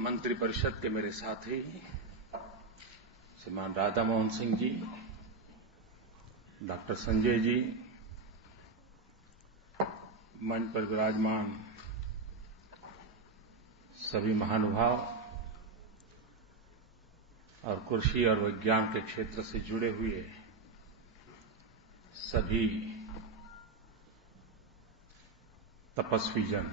मंत्रिपरिषद के मेरे साथी श्रीमान राधा मोहन सिंह जी, डॉक्टर संजय जी, मंच पर विराजमान सभी महानुभाव और कृषि और विज्ञान के क्षेत्र से जुड़े हुए सभी तपस्वी जन,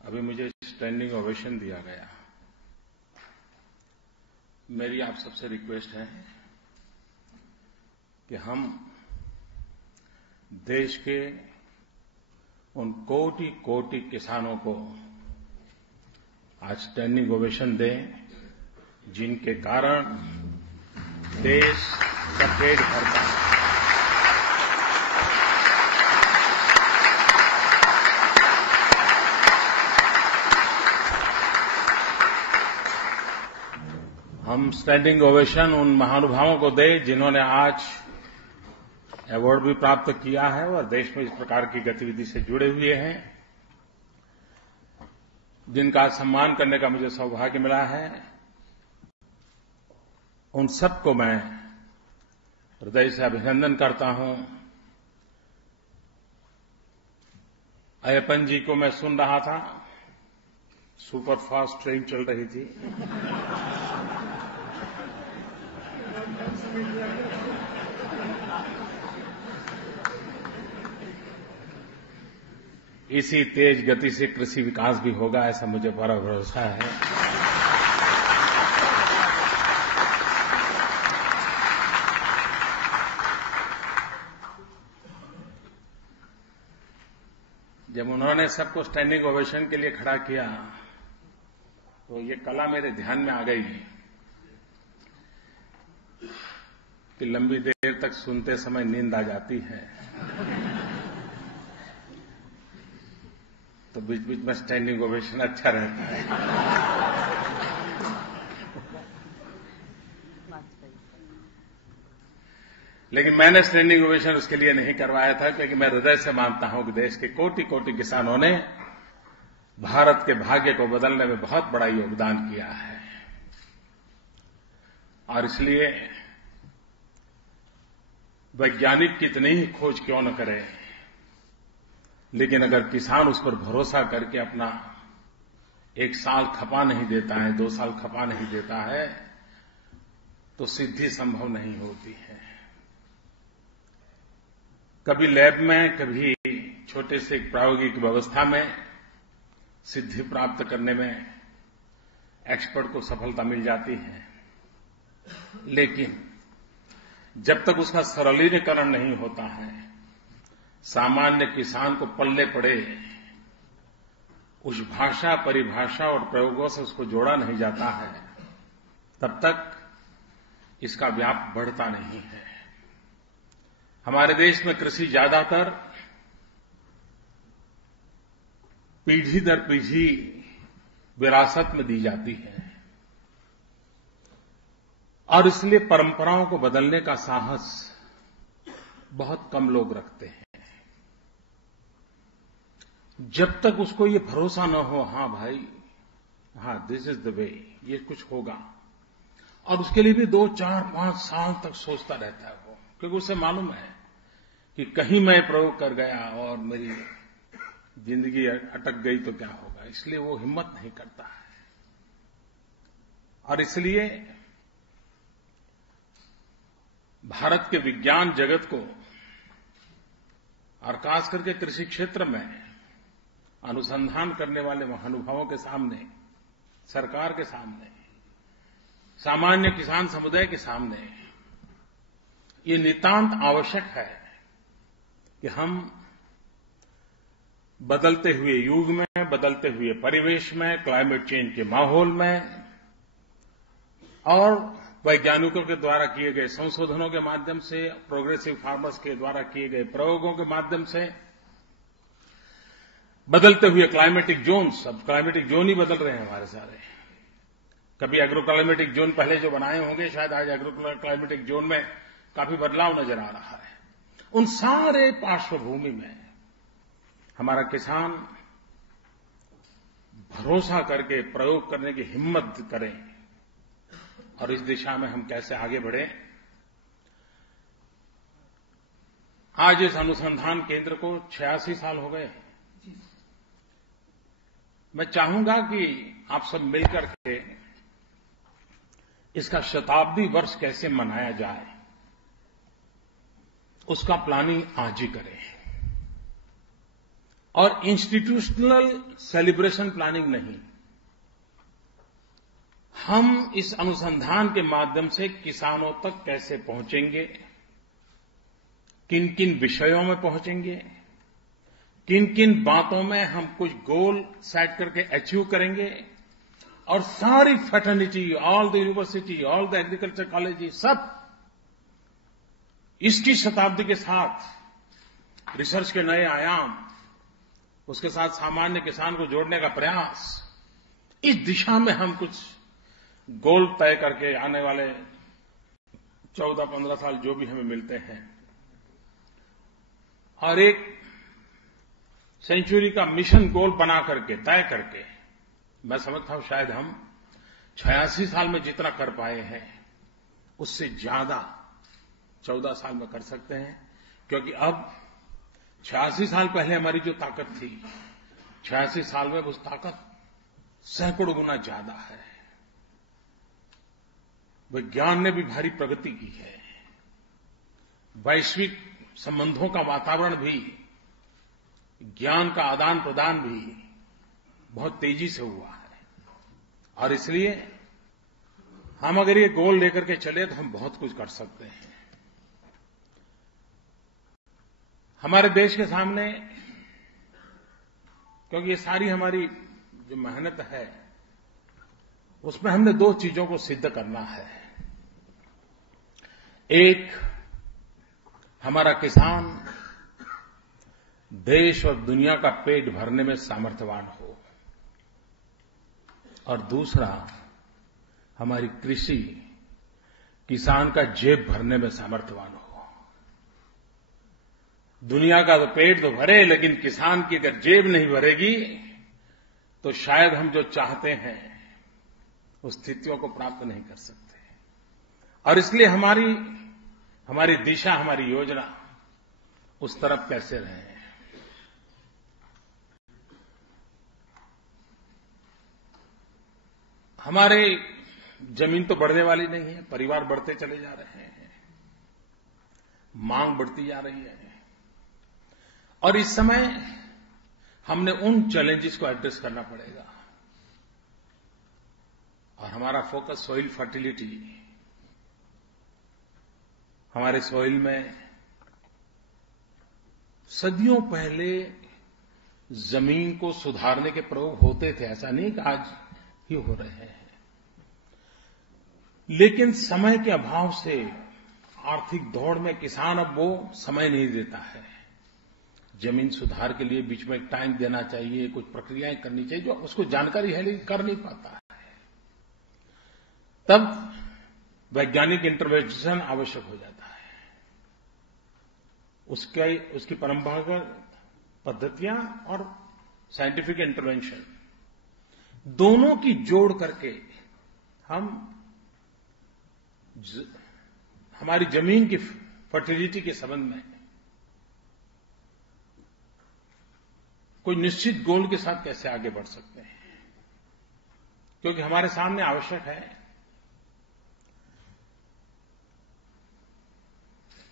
अभी मुझे स्टैंडिंग ओवेशन दिया गया। मेरी आप सबसे रिक्वेस्ट है कि हम देश के उन कोटि कोटि किसानों को आज स्टैंडिंग ओवेशन दें, जिनके कारण देश का पेट भरता है। हम स्टैंडिंग ओवेशन उन महानुभावों को दें जिन्होंने आज अवार्ड भी प्राप्त किया है और देश में इस प्रकार की गतिविधि से जुड़े हुए हैं, जिनका सम्मान करने का मुझे सौभाग्य मिला है। उन सबको मैं हृदय से अभिनंदन करता हूं। अय्यप्पन जी को मैं सुन रहा था, सुपर फास्ट ट्रेन चल रही थी। इसी तेज गति से कृषि विकास भी होगा, ऐसा मुझे बड़ा भरोसा है। जब उन्होंने सबको स्टैंडिंग ओवेशन के लिए खड़ा किया तो ये कला मेरे ध्यान में आ गई कि लंबी देर तक सुनते समय नींद आ जाती है, तो बीच बीच में स्टैंडिंग ओवेशन अच्छा रहता है। लेकिन मैंने स्टैंडिंग ओवेशन उसके लिए नहीं करवाया था, क्योंकि मैं हृदय से मानता हूं कि देश के कोटि कोटि किसानों ने भारत के भाग्य को बदलने में बहुत बड़ा योगदान किया है। और इसलिए वैज्ञानिक कितनी ही खोज क्यों न करे, लेकिन अगर किसान उस पर भरोसा करके अपना 1 साल खपा नहीं देता है, 2 साल खपा नहीं देता है, तो सिद्धि संभव नहीं होती है। कभी लैब में, कभी छोटे से एक प्रायोगिक व्यवस्था में सिद्धि प्राप्त करने में एक्सपर्ट को सफलता मिल जाती है, लेकिन जब तक उसका सरलीकरण नहीं होता है, सामान्य किसान को पल्ले पड़े उस भाषा, परिभाषा और प्रयोगों से उसको जोड़ा नहीं जाता है, तब तक इसका व्याप बढ़ता नहीं है। हमारे देश में कृषि ज्यादातर पीढ़ी दर पीढ़ी विरासत में दी जाती है और इसलिए परंपराओं को बदलने का साहस बहुत कम लोग रखते हैं। जब तक उसको ये भरोसा न हो, हाँ भाई, हाँ दिस इज द वे, ये कुछ होगा, और उसके लिए भी 2, 4, 5 साल तक सोचता रहता है वो, क्योंकि उसे मालूम है कि कहीं मैं प्रयोग कर गया और मेरी जिंदगी अटक गई तो क्या होगा, इसलिए वो हिम्मत नहीं करता है। और इसलिए भारत के विज्ञान जगत को और खास करके कृषि क्षेत्र में अनुसंधान करने वाले महानुभावों के सामने, सरकार के सामने, सामान्य किसान समुदाय के सामने ये नितांत आवश्यक है कि हम बदलते हुए युग में, बदलते हुए परिवेश में, क्लाइमेट चेंज के माहौल में और वैज्ञानिकों के द्वारा किए गए संशोधनों के माध्यम से, प्रोग्रेसिव फार्मर्स के द्वारा किए गए प्रयोगों के माध्यम से, बदलते हुए क्लाइमेटिक जोन्स, अब क्लाइमेटिक जोन ही बदल रहे हैं हमारे सारे। कभी एग्रो क्लाइमेटिक जोन पहले जो बनाए होंगे, शायद आज एग्रो क्लाइमेटिक जोन में काफी बदलाव नजर आ रहा है। उन सारे पार्श्वभूमि में हमारा किसान भरोसा करके प्रयोग करने की हिम्मत करें और इस दिशा में हम कैसे आगे बढ़ें। आज इस अनुसंधान केंद्र को 86 साल हो गए। मैं चाहूंगा कि आप सब मिलकर के इसका शताब्दी वर्ष कैसे मनाया जाए, उसका प्लानिंग आज ही करें। और इंस्टीट्यूशनल सेलिब्रेशन प्लानिंग नहीं, हम इस अनुसंधान के माध्यम से किसानों तक कैसे पहुंचेंगे, किन किन विषयों में पहुंचेंगे, किन किन बातों में हम कुछ गोल सेट करके अचीव करेंगे, और सारी fraternity, all the university, all the agriculture college, सब इसकी शताब्दी के साथ रिसर्च के नए आयाम, उसके साथ सामान्य किसान को जोड़ने का प्रयास, इस दिशा में हम कुछ गोल तय करके आने वाले 14-15 साल जो भी हमें मिलते हैं, और एक सेंचुरी का मिशन गोल बना करके तय करके, मैं समझता हूं शायद हम 86 साल में जितना कर पाए हैं उससे ज्यादा 14 साल में कर सकते हैं। क्योंकि अब 86 साल पहले हमारी जो ताकत थी, 86 साल में उस ताकत सैकड़ों गुना ज्यादा है। विज्ञान ने भी भारी प्रगति की है, वैश्विक संबंधों का वातावरण भी, ज्ञान का आदान प्रदान भी बहुत तेजी से हुआ है। और इसलिए हम अगर ये गोल लेकर के चले तो हम बहुत कुछ कर सकते हैं। हमारे देश के सामने, क्योंकि ये सारी हमारी जो मेहनत है उसमें हमने दो चीजों को सिद्ध करना है। एक, हमारा किसान देश और दुनिया का पेट भरने में सामर्थ्यवान हो, और दूसरा, हमारी कृषि किसान का जेब भरने में सामर्थ्यवान हो। दुनिया का तो पेट तो भरे, लेकिन किसान की अगर जेब नहीं भरेगी तो शायद हम जो चाहते हैं उस स्थितियों को प्राप्त नहीं कर सकते। और इसलिए हमारी दिशा, हमारी योजना उस तरफ कैसे रहे। हमारे जमीन तो बढ़ने वाली नहीं है, परिवार बढ़ते चले जा रहे हैं, मांग बढ़ती जा रही है, और इस समय हमने उन चैलेंजेस को एड्रेस करना पड़ेगा। और हमारा फोकस सॉइल फर्टिलिटी, हमारे सॉइल में सदियों पहले जमीन को सुधारने के प्रयोग होते थे, ऐसा नहीं कि आज ही हो रहे हैं, लेकिन समय के अभाव से, आर्थिक दौड़ में किसान अब वो समय नहीं देता है। जमीन सुधार के लिए बीच में एक टाइम देना चाहिए, कुछ प्रक्रियाएं करनी चाहिए, जो उसको जानकारी है लेकिन कर नहीं पाता है। तब वैज्ञानिक इंटरवेंशन आवश्यक हो जाता है। उसकी परंपरागत पद्धतियां और साइंटिफिक इंटरवेंशन दोनों की जोड़ करके हम हमारी जमीन की फर्टिलिटी के संबंध में कोई निश्चित गोल के साथ कैसे आगे बढ़ सकते हैं। क्योंकि हमारे सामने आवश्यक है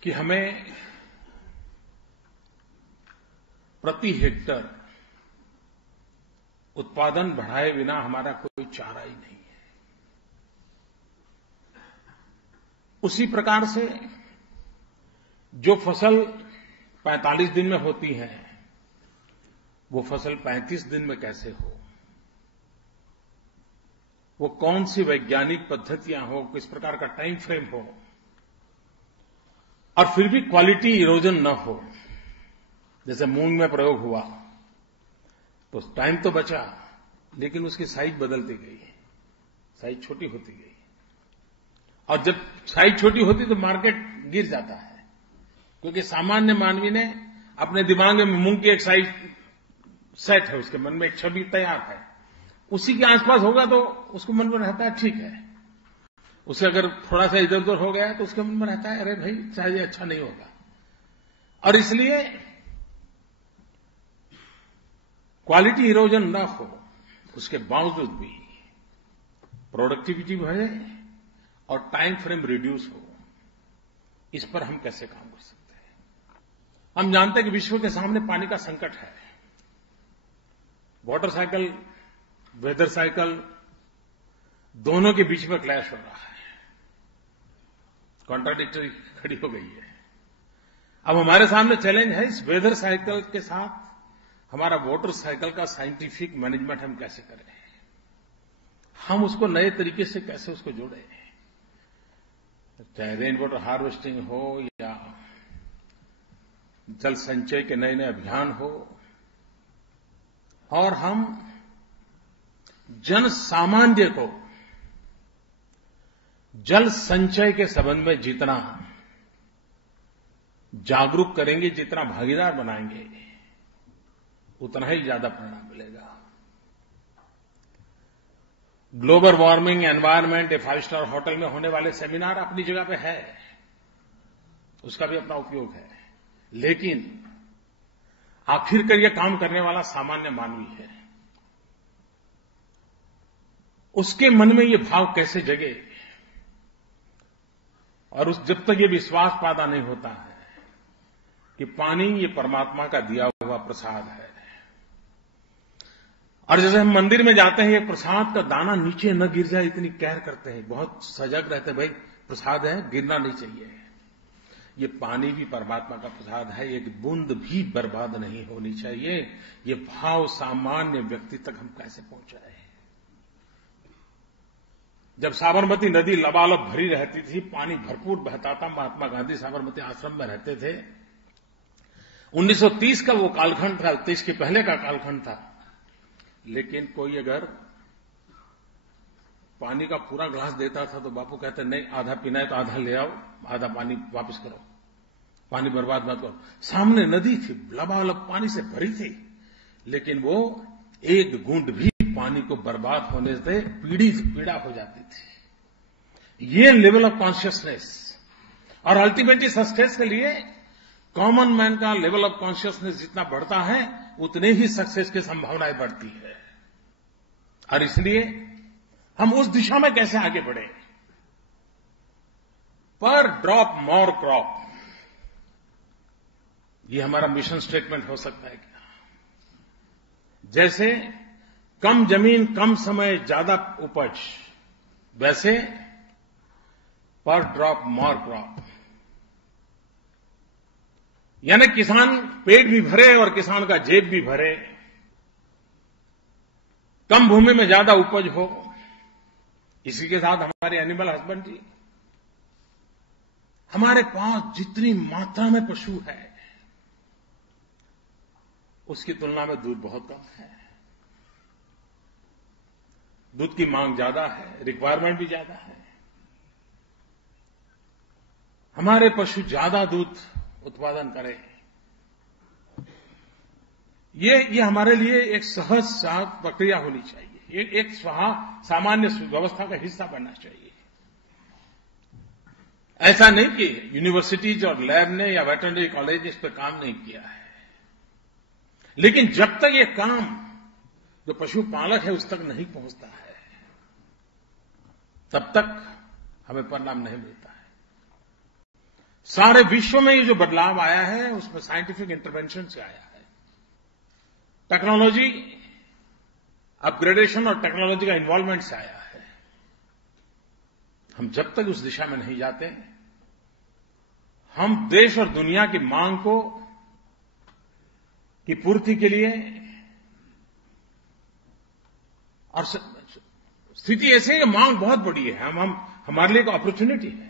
कि हमें प्रति हेक्टर उत्पादन बढ़ाए बिना हमारा कोई चारा ही नहीं है। उसी प्रकार से जो फसल 45 दिन में होती है, वो फसल 35 दिन में कैसे हो, वो कौन सी वैज्ञानिक पद्धतियां हो, किस प्रकार का टाइम फ्रेम हो, और फिर भी क्वालिटी इरोजन न हो। जैसे मूंग में प्रयोग हुआ तो टाइम तो बचा, लेकिन उसकी साइज बदलती गई, साइज छोटी होती गई, और जब साइज छोटी होती तो मार्केट गिर जाता है। क्योंकि सामान्य मानवी ने अपने दिमाग में मूंग की एक साइज सेट है, उसके मन में एक छवि तैयार है, उसी के आसपास होगा तो उसको मन में रहता है ठीक है। उसे अगर थोड़ा सा इधर उधर हो गया तो उसके मन में रहता है अरे भाई शायद ये अच्छा नहीं होगा। और इसलिए क्वालिटी इरोजन न हो, उसके बावजूद भी प्रोडक्टिविटी बढ़े और टाइम फ्रेम रिड्यूस हो, इस पर हम कैसे काम कर सकते हैं। हम जानते हैं कि विश्व के सामने पानी का संकट है। वाटर साइकिल, वेदर साइकिल, दोनों के बीच में क्लैश हो रहा है, कॉन्ट्राडिक्टरी खड़ी हो गई है। अब हमारे सामने चैलेंज है इस वेदर साइकिल के साथ हमारा वाटर साइकिल का साइंटिफिक मैनेजमेंट हम कैसे करें, हम उसको नए तरीके से कैसे उसको जोड़ें, चाहे रेन वाटर हार्वेस्टिंग हो या जल संचय के नए नए अभियान हो, और हम जन सामान्य को जल संचय के संबंध में जितना जागरूक करेंगे, जितना भागीदार बनाएंगे, उतना ही ज्यादा परिणाम मिलेगा। Global warming, environment, 5 star hotel में होने वाले सेमिनार अपनी जगह पे है, उसका भी अपना उपयोग है, लेकिन आखिरकार ये काम करने वाला सामान्य मानवी है। उसके मन में ये भाव कैसे जगे, और जब तक ये विश्वास पैदा नहीं होता है कि पानी ये परमात्मा का दिया हुआ प्रसाद है, और जैसे हम मंदिर में जाते हैं, ये प्रसाद का दाना नीचे न गिर जाए इतनी केयर करते हैं, बहुत सजग रहते हैं, भाई प्रसाद है गिरना नहीं चाहिए। ये पानी भी परमात्मा का प्रसाद है, एक बूंद भी बर्बाद नहीं होनी चाहिए। ये भाव सामान्य व्यक्ति तक हम कैसे पहुंचाएं। जब साबरमती नदी लबालब भरी रहती थी, पानी भरपूर बहता था, महात्मा गांधी साबरमती आश्रम में रहते थे। 1930 का वो कालखंड था, 30 के पहले का कालखंड था, लेकिन कोई अगर पानी का पूरा ग्लास देता था तो बापू कहते नहीं, आधा पीना है तो आधा ले आओ, आधा पानी वापस करो, पानी बर्बाद मत करो। सामने नदी थी, लबालब पानी से भरी थी, लेकिन वो एक बूंद भी पानी को बर्बाद होने से पीड़ा हो जाती थी। ये लेवल ऑफ कॉन्शियसनेस, और अल्टीमेटली सक्सेस के लिए कॉमन मैन का लेवल ऑफ कॉन्शियसनेस जितना बढ़ता है, उतने ही सक्सेस की संभावनाएं बढ़ती है। और इसलिए हम उस दिशा में कैसे आगे बढ़े। पर ड्रॉप मोर क्रॉप, ये हमारा मिशन स्टेटमेंट हो सकता है क्या। जैसे कम जमीन कम समय ज्यादा उपज, वैसे पर ड्रॉप मोर क्रॉप, यानी किसान पेट भी भरे और किसान का जेब भी भरे, कम भूमि में ज्यादा उपज हो। इसी के साथ हमारे एनिमल हस्बेंड्री, हमारे पास जितनी मात्रा में पशु है उसकी तुलना में दूध बहुत कम है, दूध की मांग ज्यादा है, रिक्वायरमेंट भी ज्यादा है। हमारे पशु ज्यादा दूध उत्पादन करें, ये हमारे लिए एक सहज साध प्रक्रिया होनी चाहिए, एक सामान्य व्यवस्था का हिस्सा बनना चाहिए। ऐसा नहीं कि यूनिवर्सिटीज और लैब ने या वेटरनरी कॉलेज इस पर काम नहीं किया है, लेकिन जब तक ये काम जो पशुपालक है उस तक नहीं पहुंचता है, तब तक हमें परिणाम नहीं मिलता है। सारे विश्व में ये जो बदलाव आया है उसमें साइंटिफिक इंटरवेंशन से आया है। टेक्नोलॉजी अपग्रेडेशन और टेक्नोलॉजी का इन्वॉल्वमेंट से आया है। हम जब तक उस दिशा में नहीं जाते, हम देश और दुनिया की मांग की पूर्ति के लिए, और स्थिति ऐसी है कि मांग बहुत बड़ी है, हमारे लिए एक अपॉर्चुनिटी है,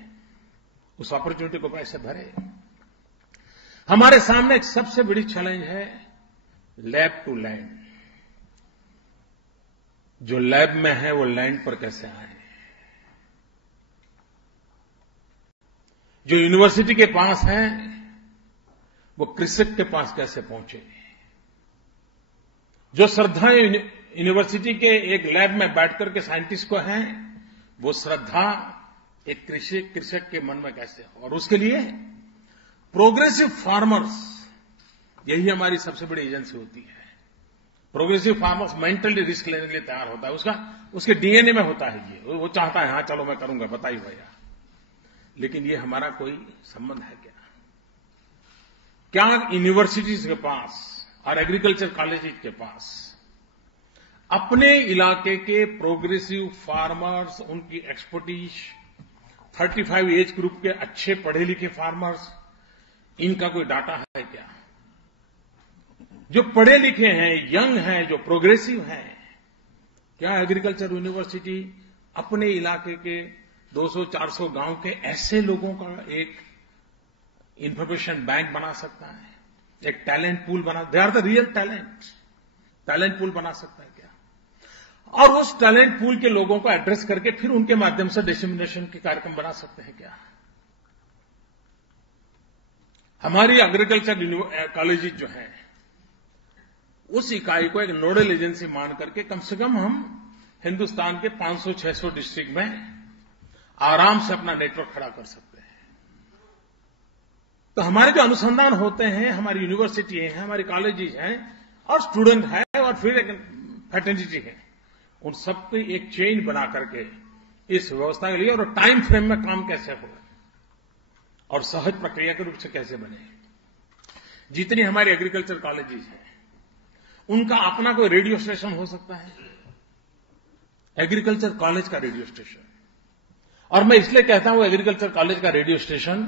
उस अपॉर्चुनिटी को कैसे भरे। हमारे सामने एक सबसे बड़ी चैलेंज है लैब टू लैंड। जो लैब में है वो लैंड पर कैसे आए, जो यूनिवर्सिटी के पास है वो कृषक के पास कैसे पहुंचे, जो श्रद्धा यूनिवर्सिटी के एक लैब में बैठ करके साइंटिस्ट को है, वो श्रद्धा एक कृषक के मन में कैसे हो। और उसके लिए प्रोग्रेसिव फार्मर्स, यही हमारी सबसे बड़ी एजेंसी होती है। प्रोग्रेसिव फार्मर्स मेंटली रिस्क लेने के लिए तैयार होता है, उसके डीएनए में होता है ये, वो चाहता है हाँ चलो मैं करूंगा, बताइए भैया। लेकिन ये हमारा कोई संबंध है क्या? क्या यूनिवर्सिटीज के पास और एग्रीकल्चर कॉलेजेस के पास अपने इलाके के प्रोग्रेसिव फार्मर्स, उनकी एक्सपर्टीज, 35 एज ग्रुप के अच्छे पढ़े लिखे फार्मर्स, इनका कोई डाटा है क्या? जो पढ़े लिखे हैं, यंग हैं, जो प्रोग्रेसिव हैं, क्या एग्रीकल्चर यूनिवर्सिटी अपने इलाके के 200-400 गांव के ऐसे लोगों का एक इंफॉर्मेशन बैंक बना सकता है? एक talent pool they are the real talent pool बना सकता है क्या? और उस टैलेंट पूल के लोगों को एड्रेस करके फिर उनके माध्यम से डिसेमिनेशन के कार्यक्रम बना सकते हैं क्या? हमारी एग्रीकल्चर कॉलेजेस जो हैं, उस इकाई को एक नोडल एजेंसी मान करके कम से कम हम हिंदुस्तान के 500-600 डिस्ट्रिक्ट में आराम से अपना नेटवर्क खड़ा कर सकते हैं। तो हमारे जो अनुसंधान होते हैं, हमारी यूनिवर्सिटी है, हमारे कॉलेजेस हैं, और स्टूडेंट है, और फिर एक फैकल्टी है, उन सबको एक चेन बना करके इस व्यवस्था के लिए, और टाइम फ्रेम में काम कैसे हो और सहज प्रक्रिया के रूप से कैसे बने। जितनी हमारी एग्रीकल्चर कॉलेजेस हैं, उनका अपना कोई रेडियो स्टेशन हो सकता है, एग्रीकल्चर कॉलेज का रेडियो स्टेशन। और मैं इसलिए कहता हूं एग्रीकल्चर कॉलेज का रेडियो स्टेशन,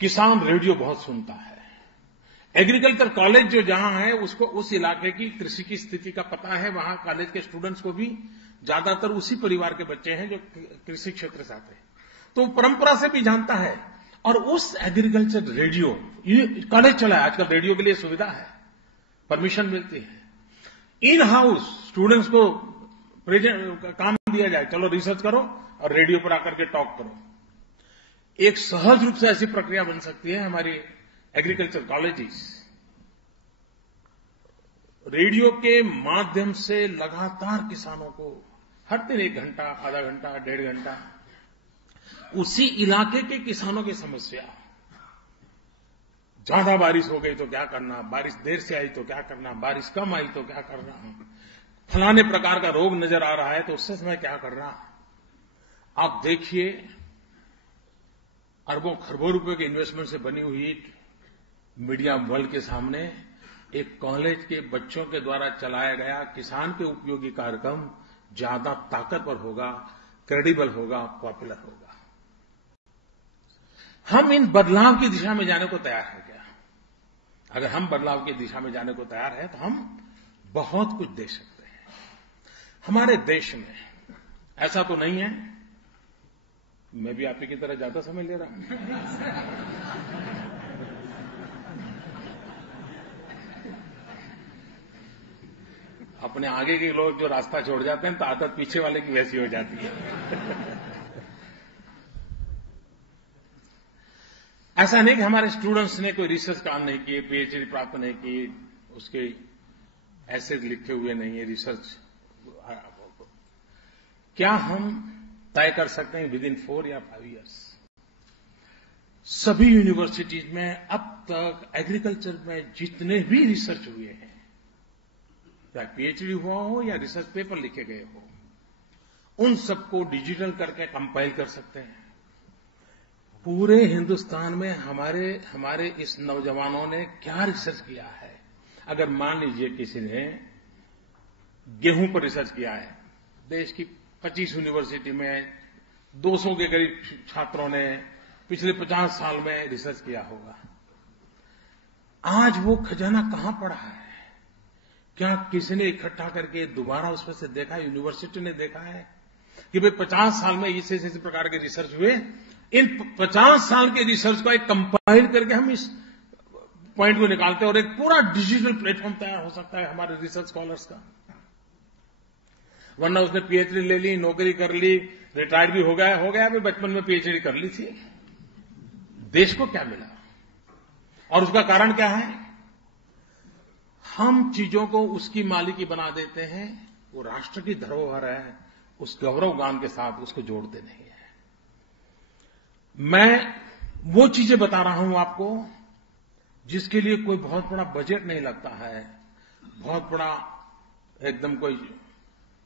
किसान रेडियो बहुत सुनता है। एग्रीकल्चर कॉलेज जो जहां है, उसको उस इलाके की कृषि की स्थिति का पता है। वहां कॉलेज के स्टूडेंट्स को भी ज्यादातर उसी परिवार के बच्चे हैं जो कृषि क्षेत्र से आते हैं, तो परंपरा से भी जानता है। और उस एग्रीकल्चर रेडियो कॉलेज चला है, आजकल रेडियो के लिए सुविधा है, परमिशन मिलती है। इन हाउस स्टूडेंट्स को काम दिया जाए, चलो रिसर्च करो और रेडियो पर आकर के टॉक करो। एक सहज रूप से ऐसी प्रक्रिया बन सकती है। हमारी एग्रीकल्चर कॉलेजेस रेडियो के माध्यम से लगातार किसानों को हर दिन 1 घंटा, आधा घंटा, 1.5 घंटा उसी इलाके के किसानों की समस्या, ज्यादा बारिश हो गई तो क्या करना, बारिश देर से आई तो क्या करना, बारिश कम आई तो क्या करना, फलाने प्रकार का रोग नजर आ रहा है तो उससे मैं क्या करना। आप देखिए, अरबों खरबों रुपए के इन्वेस्टमेंट से बनी हुई मीडिया वर्ल्ड के सामने एक कॉलेज के बच्चों के द्वारा चलाया गया किसान के उपयोगी कार्यक्रम ज्यादा ताकतवर होगा, क्रेडिबल होगा, पॉपुलर होगा। हम इन बदलाव की दिशा में जाने को तैयार हैं क्या? अगर हम बदलाव की दिशा में जाने को तैयार हैं तो हम बहुत कुछ दे सकते हैं। हमारे देश में ऐसा तो नहीं है, मैं भी आप ही की तरह ज्यादा समय ले रहा हूं। अपने आगे के लोग जो रास्ता छोड़ जाते हैं तो आदत पीछे वाले की वैसी हो जाती है। ऐसा नहीं कि हमारे स्टूडेंट्स ने कोई रिसर्च काम नहीं किए, पीएचडी प्राप्त नहीं की, उसके ऐसे लिखे हुए नहीं है रिसर्च। क्या हम तय कर सकते हैं विद इन 4 या 5 इयर्स सभी यूनिवर्सिटीज में अब तक एग्रीकल्चर में जितने भी रिसर्च हुए हैं, चाहे पीएचडी हुआ हो या रिसर्च पेपर लिखे गए हो, उन सबको डिजिटल करके कंपाइल कर सकते हैं। पूरे हिंदुस्तान में हमारे इस नौजवानों ने क्या रिसर्च किया है। अगर मान लीजिए किसी ने गेहूं पर रिसर्च किया है, देश की 25 यूनिवर्सिटी में 200 के करीब छात्रों ने पिछले 50 साल में रिसर्च किया होगा। आज वो खजाना कहां पड़ा है? क्या किसी ने इकट्ठा करके दोबारा उसमें से देखा, यूनिवर्सिटी ने देखा है कि भाई 50 साल में इस प्रकार के रिसर्च हुए, इन 50 साल के रिसर्च को एक कंपाइल करके हम इस पॉइंट को निकालते हैं और एक पूरा डिजिटल प्लेटफॉर्म तैयार हो सकता है हमारे रिसर्च स्कॉलर्स का। वरना उसने पीएचडी ले ली, नौकरी कर ली, रिटायर्ड भी हो गया, मैं बचपन में पीएचडी कर ली थी। देश को क्या मिला? और उसका कारण क्या है? हम चीजों को उसकी मालिकी बना देते हैं, वो राष्ट्र की धरोहर है, उस गौरव गान के साथ उसको जोड़ते नहीं है। मैं वो चीजें बता रहा हूं आपको जिसके लिए कोई बहुत बड़ा बजट नहीं लगता है, बहुत बड़ा एकदम कोई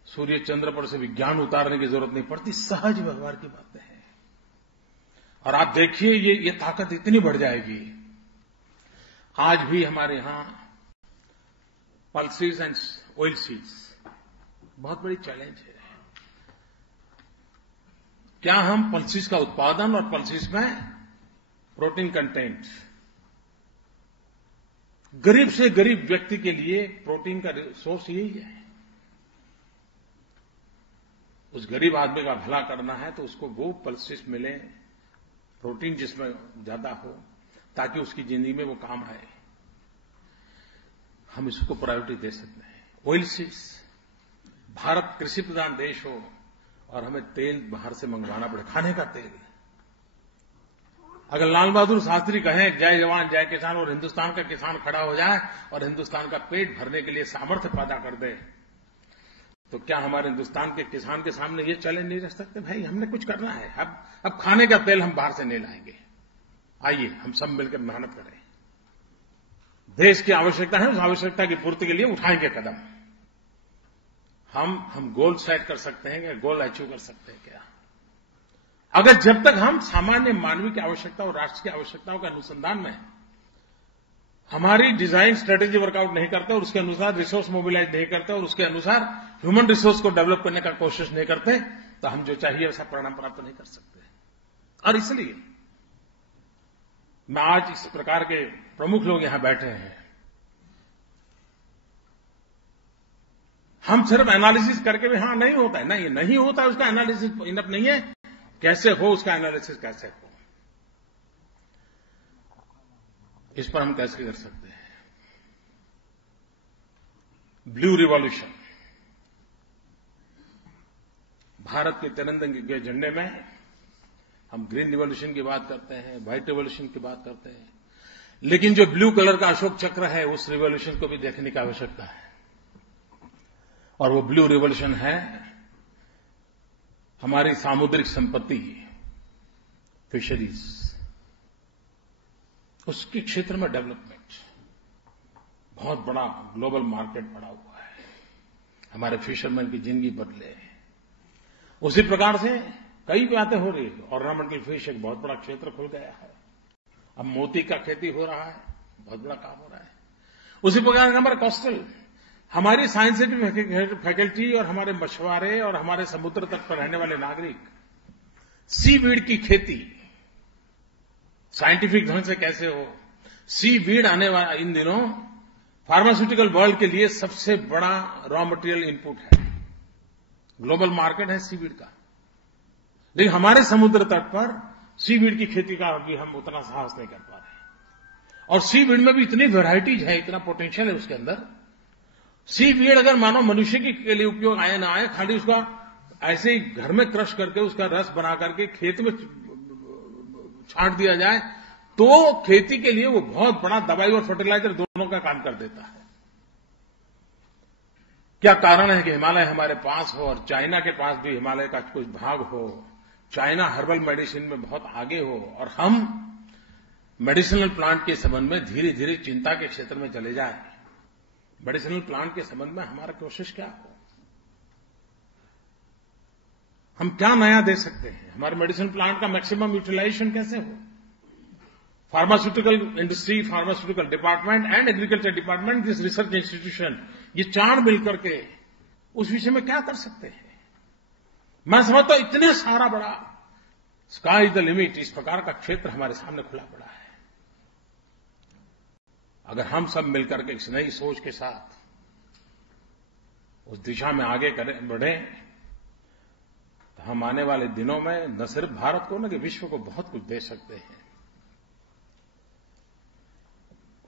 सूर्य चंद्र पर से विज्ञान उतारने की जरूरत नहीं पड़ती, सहज व्यवहार की बातें हैं। और आप देखिए ये ताकत इतनी बढ़ जाएगी। आज भी हमारे यहां पल्सेस एंड ऑयल सीड्स बहुत बड़ी चैलेंज है। क्या हम पल्सेस का उत्पादन और पल्सेस में प्रोटीन कंटेंट, गरीब से गरीब व्यक्ति के लिए प्रोटीन का सोर्स यही है। उस गरीब आदमी का भला करना है तो उसको वो पल्सेस मिले, प्रोटीन जिसमें ज्यादा हो, ताकि उसकी जिंदगी में वो काम आए। हम इसको प्रायोरिटी दे सकते हैं। ऑयल सीड्स, भारत कृषि प्रधान देश हो और हमें तेल बाहर से मंगवाना पड़े, खाने का तेल। अगर लाल बहादुर शास्त्री कहें जय जवान जय किसान और हिंदुस्तान का किसान खड़ा हो जाए और हिंदुस्तान का पेट भरने के लिए सामर्थ्य पैदा कर दे, तो क्या हमारे हिंदुस्तान के किसान के सामने ये चैलेंज नहीं रख सकते? भाई हमने कुछ करना है, अब खाने का तेल हम बाहर से नहीं लाएंगे। आइए हम सब मिलकर मेहनत करें। देश की आवश्यकता है, उस आवश्यकता की पूर्ति के लिए उठाएंगे कदम। हम गोल सेट कर सकते हैं, क्या गोल अचीव कर सकते हैं क्या? अगर जब तक हम सामान्य मानवीय की आवश्यकता और राष्ट्र की आवश्यकताओं के अनुसंधान में हमारी डिजाइन स्ट्रेटेजी वर्कआउट नहीं करते और उसके अनुसार रिसोर्स मोबिलाइज नहीं करते और उसके अनुसार ह्यूमन रिसोर्स को डेवलप करने का कोशिश नहीं करते, तो हम जो चाहिए वैसा परिणाम प्राप्त नहीं कर सकते। और इसलिए मैं आज इस प्रकार के प्रमुख लोग यहां बैठे हैं। हम सिर्फ एनालिसिस करके भी हाँ नहीं होता है, नहीं, नहीं होता है, उसका एनालिसिस इनफ नहीं है। कैसे हो उसका एनालिसिस कैसे हो, इस पर हम कैसे कर सकते हैं? ब्लू रिवॉल्यूशन, भारत के तिरंगे के झंडे में हम ग्रीन रिवॉल्यूशन की बात करते हैं, व्हाइट रिवॉल्यूशन की बात करते हैं, लेकिन जो ब्लू कलर का अशोक चक्र है उस रिवॉल्यूशन को भी देखने की आवश्यकता है। और वो ब्लू रिवॉल्यूशन है हमारी सामुद्रिक संपत्ति, फिशरीज, उसके क्षेत्र में डेवलपमेंट। बहुत बड़ा ग्लोबल मार्केट बना हुआ है, हमारे फिशरमैन की जिंदगी बदले। उसी प्रकार से कई बातें हो रही है। ऑर्नामेंटल फिश एक बहुत बड़ा क्षेत्र खुल गया है, अब मोती का खेती हो रहा है, बहुत बड़ा काम हो रहा है। उसी प्रकार से हमारे कोस्टल, हमारी साइंटिफिक फैकल्टी और हमारे मछुआरे और हमारे समुद्र तट पर रहने वाले नागरिक सीवीड की खेती साइंटिफिक ढंग से कैसे हो। सीवीड आने वाला इन दिनों फार्मास्यूटिकल वर्ल्ड के लिए सबसे बड़ा रॉ मटेरियल इनपुट है, ग्लोबल मार्केट है सीवीड का। लेकिन हमारे समुद्र तट पर सीवीड की खेती का अभी हम उतना साहस नहीं कर पा रहे। और सीवीड में भी इतनी वैरायटीज है, इतना पोटेंशियल है उसके अंदर। सीवीड अगर मानो मनुष्य के लिए उपयोग आए ना आए, खाली उसका ऐसे ही घर में क्रश करके उसका रस बना करके खेत में छांट दिया जाए तो खेती के लिए वो बहुत बड़ा दवाई और फर्टिलाइजर दोनों का काम कर देता है। क्या कारण है कि हिमालय हमारे पास हो और चाइना के पास भी हिमालय का कुछ भाग हो, चाइना हर्बल मेडिसिन में बहुत आगे हो और हम मेडिसिनल प्लांट के संबंध में धीरे धीरे चिंता के क्षेत्र में चले जाएं। मेडिसिनल प्लांट के संबंध में हमारा कोशिश क्या हो, हम क्या नया दे सकते हैं, हमारे मेडिसिन प्लांट का मैक्सिमम यूटिलाइजेशन कैसे हो। Pharmaceutical industry, pharmaceutical department and agriculture department, this research institution, ये चार मिलकर के उस विषय में क्या कर सकते हैं। मैं समझता हूं इतने सारा बड़ा स्काई इज द लिमिट, इस प्रकार का क्षेत्र हमारे सामने खुला पड़ा है। अगर हम सब मिलकर के इस नई सोच के साथ उस दिशा में आगे बढ़ें तो हम आने वाले दिनों में न सिर्फ भारत को न कि विश्व को बहुत कुछ दे सकते हैं।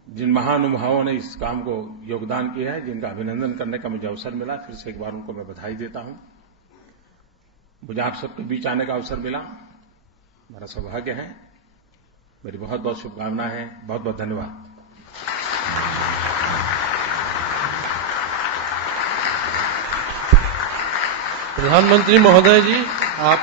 जिन महानुभावों ने इस काम को योगदान किया है, जिनका अभिनंदन करने का मुझे अवसर मिला, फिर से एक बार उनको मैं बधाई देता हूं। मुझे आप सबके बीच आने का अवसर मिला, मेरा सौभाग्य है। मेरी बहुत बहुत शुभकामनाएं हैं। बहुत बहुत धन्यवाद। प्रधानमंत्री महोदय जी, आप